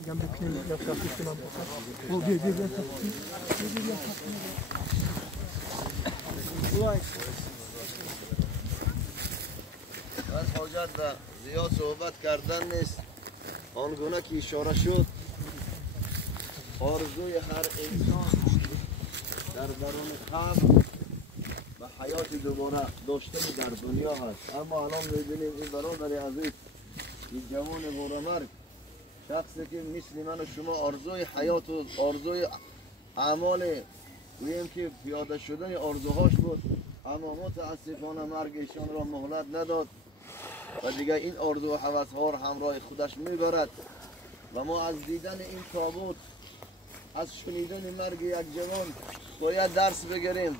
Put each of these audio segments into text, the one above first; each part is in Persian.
دیگه بکنیم یا شاکیش کنم او بیا از حاجت به زیاد صحبت کردن نیست. آنگونه که اشاره شد آرزوی هر انسان در درون قبر و حیات دوباره داشتن در دنیا هست. اما الان می‌بینیم این برادر عزیز این جوان بورمرگ شخصی که مثل من و شما آرزوی حیات و آرزوی اعمال ویم که پیاده شدن آرزوهاش بود، اما متاسفانه مرگ ایشان را مهلت نداد و دیگه این آرزو و هوس‌ها را همراه خودش میبرد. و ما از دیدن این تابوت، از شنیدن مرگ یک جوان باید درس بگیریم.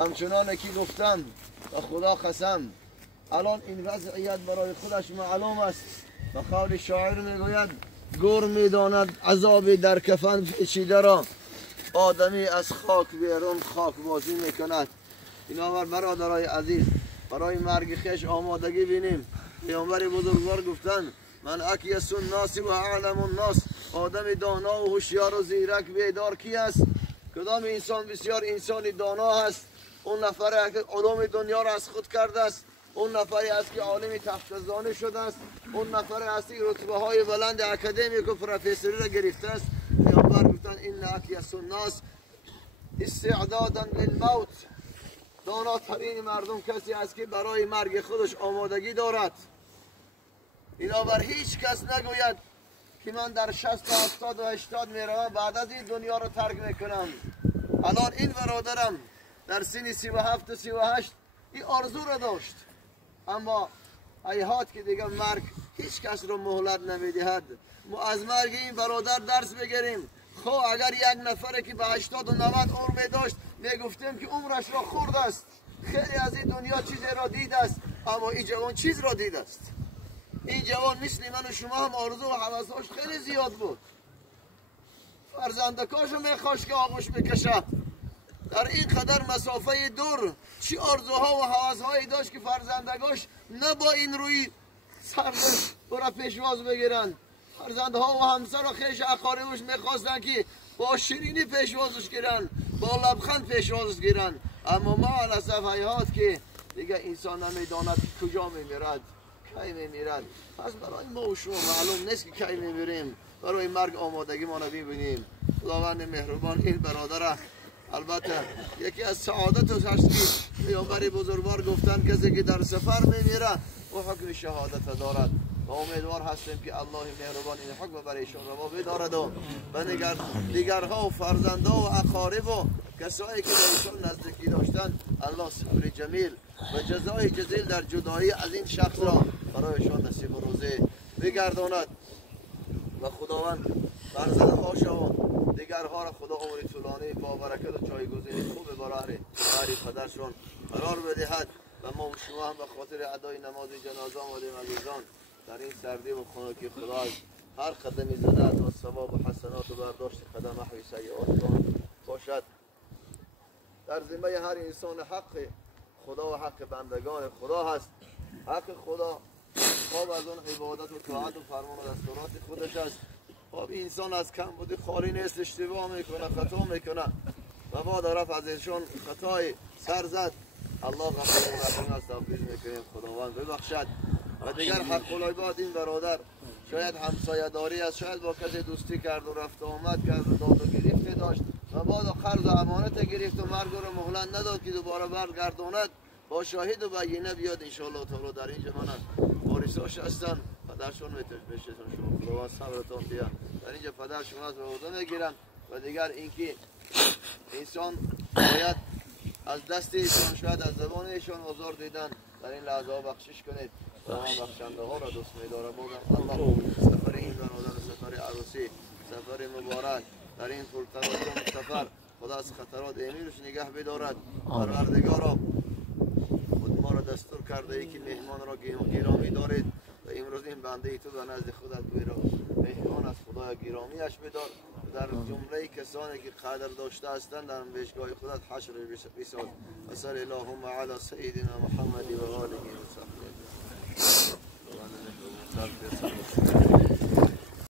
همچنان که گفتم و خدا قسم الان این وضعیت برای خودش معلوم است و قول شاعر میگوید گور میداند عذاب در کفن پیچیده را، آدمی از خاک بیرون خاک بازی میکند. بنابر برادرای عزیز برای مرگ خویش آمادگی بینیم. پیامبر بزرگوار گفتن من اکیس الناس و اعلم الناس، آدم دانا و هوشیار و زیرک بیدار کی است؟ کدام انسان بسیار انسانی دانا هست؟ اون نفری که علوم دنیا را از خود کرده است، اون نفری است که عالم تحفظانه شده است، اون نفری است که رتبه های بلند اکادمیک و پروفسوری را گرفته است. پیامبر گفتن این اکیس الناس استعدادا للموت، داناترین مردم کسی است که برای مرگ خودش آمادگی دارد. بنابر هیچ کس نگوید که من در 60 70 و 80 میروم بعد از این دنیا رو ترک میکنم. الان این برادرم در سن 37 و 38 این آرزو را داشت، اما هیهات که دیگه مرگ هیچ کس رو مهلت نمیدهد. ما از مرگ این برادر درس بگیریم. خب اگر یک نفره که به 80 و 90 عمر می داشت میگفتیم که عمرش را خورد است، خیلی از این دنیا چیزی را دیده است، اما این جوان چیز را دیده است. این جوان مثل من و شما هم آرزو و هوس‌هاش خیلی زیاد بود. فرزندکاشو میخواست که آغوش بکشه. در این قدر مسافه دور چی آرزوها و هوس‌هایی داشت که فرزندگاش نه با این روی سرش برا پیشواز بگیرن. فرزندها و همسر و خیش اقاربش میخواستن که با شیرینی پیشوازش گیرن، با لبخند پیشوازش گیرن، اما ما علاسف هیهات که دیگه انسان نمیداند کجا میمیرد کی میمیرد. پس برای ما و شما معلوم نیست که کی میمیریم. برای مرگ آمادگی ما رو ببینیم. خداوند مهربان این برادر البته یکی از سعادت هست که پیامبر بزرگوار گفتن کسی که در سفر میمیره و حکم شهادت دارد و امیدوار هستیم که الله مهربان این حکم برایشان روا بدارد و دیگرها و فرزندها و اقارب و کسایی که برایشان نزدیکی داشتن الله صبر جمیل و جزای جزیل در جدایی از این شخص را برایشان نصیب و روزی بگرداند و خداوند فرزندهاش و دیگرها را خدا عمر طولانی با برکت و جایگزین خوب برای پدرشان قرار بدهد و ما و شما هم به خاطر ادای نماز جنازه آمدیم عزیزان در این سردی و خنکی خدا هر قدمی زده از ثواب و حسنات و برداشت قدم محو سیئات باشد. در ذمه هر انسان حق خدا و حق بندگان خدا هست. حق خدا خواب از اون عبادت و طاعت و فرمان و دستورات خودش است. خواب انسان از کم بودی خالی نیست، اشتباه میکنه، خطا میکنه و ما طرف از ایشون خطای سر زد. الله غفور رحیم است، توفیق میکنیم خداوند ببخشد. و دیگر حق العباد این برادر شاید همسایه داری است، شاید با کسی دوستی کرد و رفت و آمد کرد و داد و گرفت داشت و بعد قرض و امانت گرفت و مرگ رو مهلت نداد که دوباره برگرداند. با شاهد و بیینه بیاد ان شاء الله تعالی. در اینجا من وارثاش هستم، پدرشون میشه شما خداوند صبرتون بیا. در اینجا پدر شما از روزه میگیرم و دیگر اینکه انسان باید از دست ایشان شاید از زبان ایشان آزار دیدن در این لحظه ها بخشش کنید. ما بخشنده ها را دوست می‌دارم. الله سفر این برادر سفر عروسی سفر مبارک در این پرتواتم سفر خدا از خطرات امیرش نگه بدارد. پروردگارا ما را دستور کرده ای که مهمان را گرامی دارید و امروز این بنده تو به نزد خودت بیرو مهمان از خدای گرامیش بدار. در جمله کسانی که قدر داشته هستند در پیشگاه خودت حشر بساز. و صلی اللهم علی سیدنا محمد و آله و صحبه.